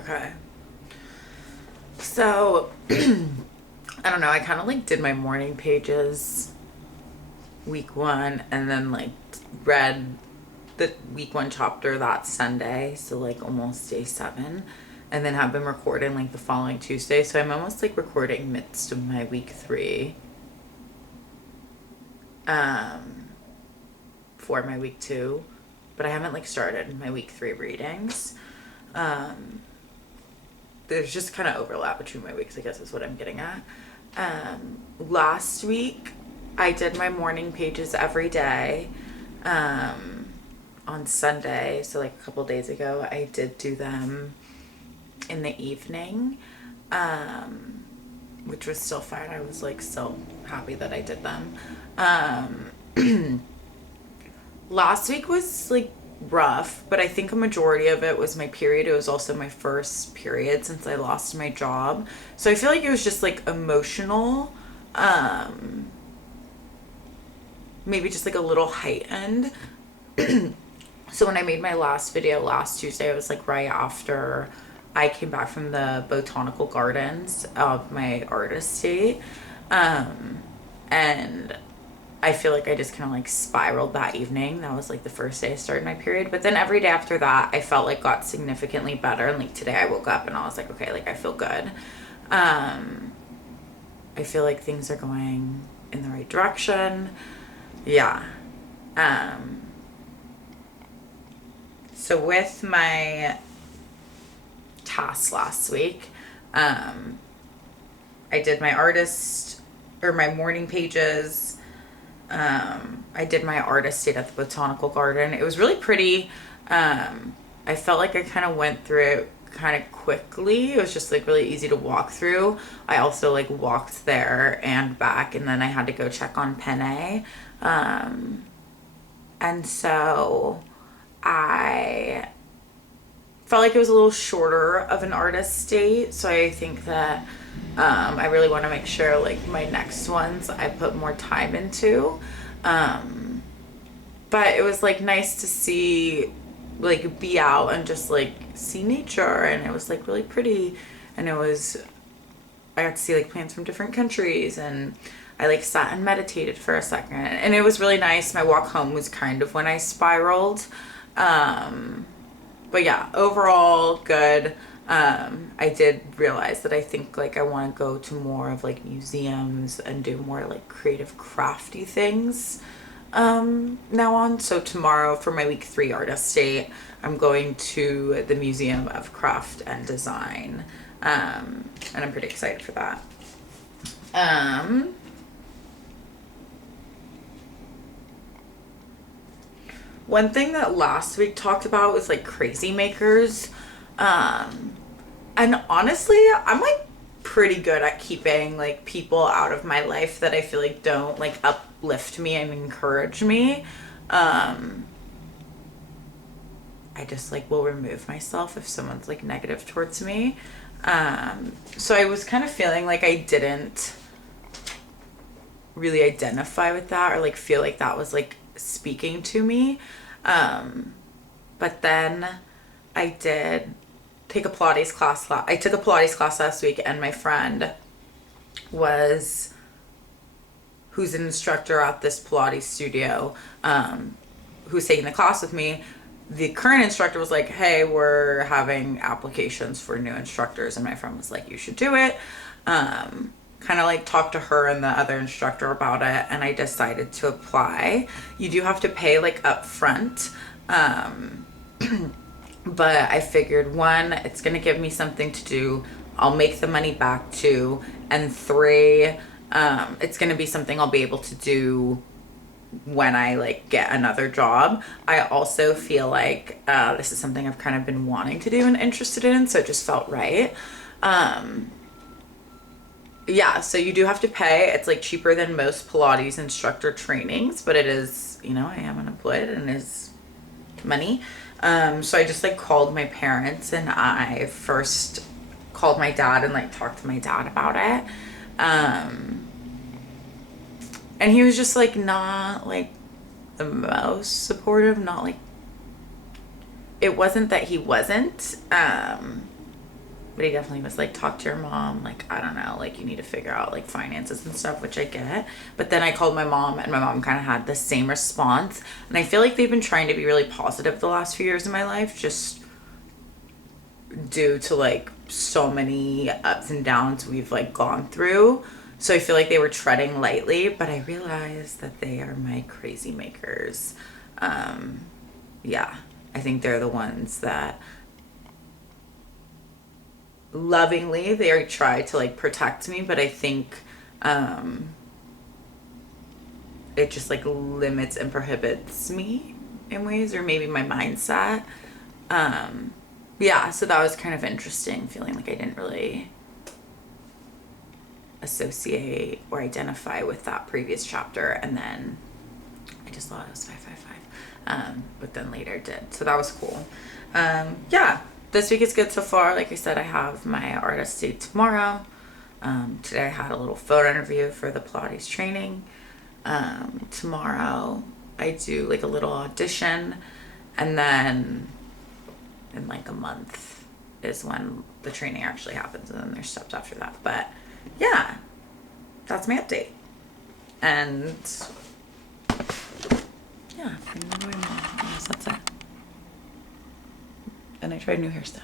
Okay. So, I don't know, I kind of like did my morning pages week one and then like read the week one chapter that Sunday, so like almost day 7, and then have been recording like the following Tuesday. So I'm almost like recording midst of my week 3 for my week 2, but I haven't like started my week 3 readings. There's just kind of overlap between my weeks, I guess is what I'm getting at. Last week I did my morning pages every day. On Sunday, so like a couple days ago, I did do them in the evening, which was still fine. I was like so happy that I did them. Last week was like rough, but I think a majority of it was my period. It was also my first period since I lost my job. So I feel like it was just like emotional, maybe just like a little heightened. So when I made my last video last Tuesday, it was like right after I came back from the botanical gardens of my art estate. And I feel like I just kind of like spiraled that evening. That was like the first day I started my period. But then every day after that, I felt like got significantly better. And like today I woke up and I was like, okay, like I feel good. I feel like things are going in the right direction. Yeah. So with my tasks last week, I did my my morning pages. I did my art estate at the botanical garden. It was really pretty. I felt like I kind of went through it kind of quickly. It was just like really easy to walk through. I also like walked there and back, and then I had to go check on Penne. And so I felt like it was a little shorter of an art estate. So I think that I really want to make sure like my next ones I put more time into. But it was like nice to see, like be out and just like see nature, and it was like really pretty, and I got to see like plants from different countries, and I like sat and meditated for a second, and it was really nice. My walk home was kind of when I spiraled. But yeah, overall good. I did realize that I think like I want to go to more of like museums and do more like creative crafty things now on. So tomorrow for my week 3 art estate, I'm going to the Museum of Craft and Design. And I'm pretty excited for that. One thing that last week talked about was like crazy makers. And honestly, I'm like pretty good at keeping like people out of my life that I feel like don't like uplift me and encourage me. I just like will remove myself if someone's like negative towards me. So I was kind of feeling like I didn't really identify with that or like feel like that was like speaking to me. But then I did take a Pilates class. I took a Pilates class last week, and my friend who's an instructor at this Pilates studio, who's taking the class with me. The current instructor was like, hey, we're having applications for new instructors. And my friend was like, you should do it. Kind of like talked to her and the other instructor about it, and I decided to apply. You do have to pay like up front. But I figured 1, it's going to give me something to do. I'll make the money back 2, and 3, it's going to be something I'll be able to do when I like get another job. I also feel like this is something I've kind of been wanting to do and interested in, so it just felt right. Yeah, so you do have to pay. It's like cheaper than most Pilates instructor trainings, but it is, I am unemployed and is money. So I just like called my parents, and I first called my dad and like talked to my dad about it. And he was just like not like the most supportive, not like, it wasn't that he wasn't, But he definitely was like, talk to your mom. Like, I don't know, like, you need to figure out like finances and stuff, which I get. But then I called my mom, and my mom kind of had the same response. And I feel like they've been trying to be really positive the last few years of my life, just due to like so many ups and downs we've like gone through. So I feel like they were treading lightly, but I realized that they are my crazy makers. Yeah, I think they're the ones that lovingly they try to like protect me, but I think it just like limits and prohibits me in ways, or maybe my mindset. Yeah, so that was kind of interesting, feeling like I didn't really associate or identify with that previous chapter, and then I just thought it was 555. But then later did. So that was cool. Yeah, this week is good so far. Like I said, I have my artist date tomorrow. Today I had a little phone interview for the Pilates training. Tomorrow I do like a little audition, and then in like a month is when the training actually happens, and then there's steps after that. But yeah, that's my update. And yeah, I'm going on. That's it. And I tried a new hairstyle.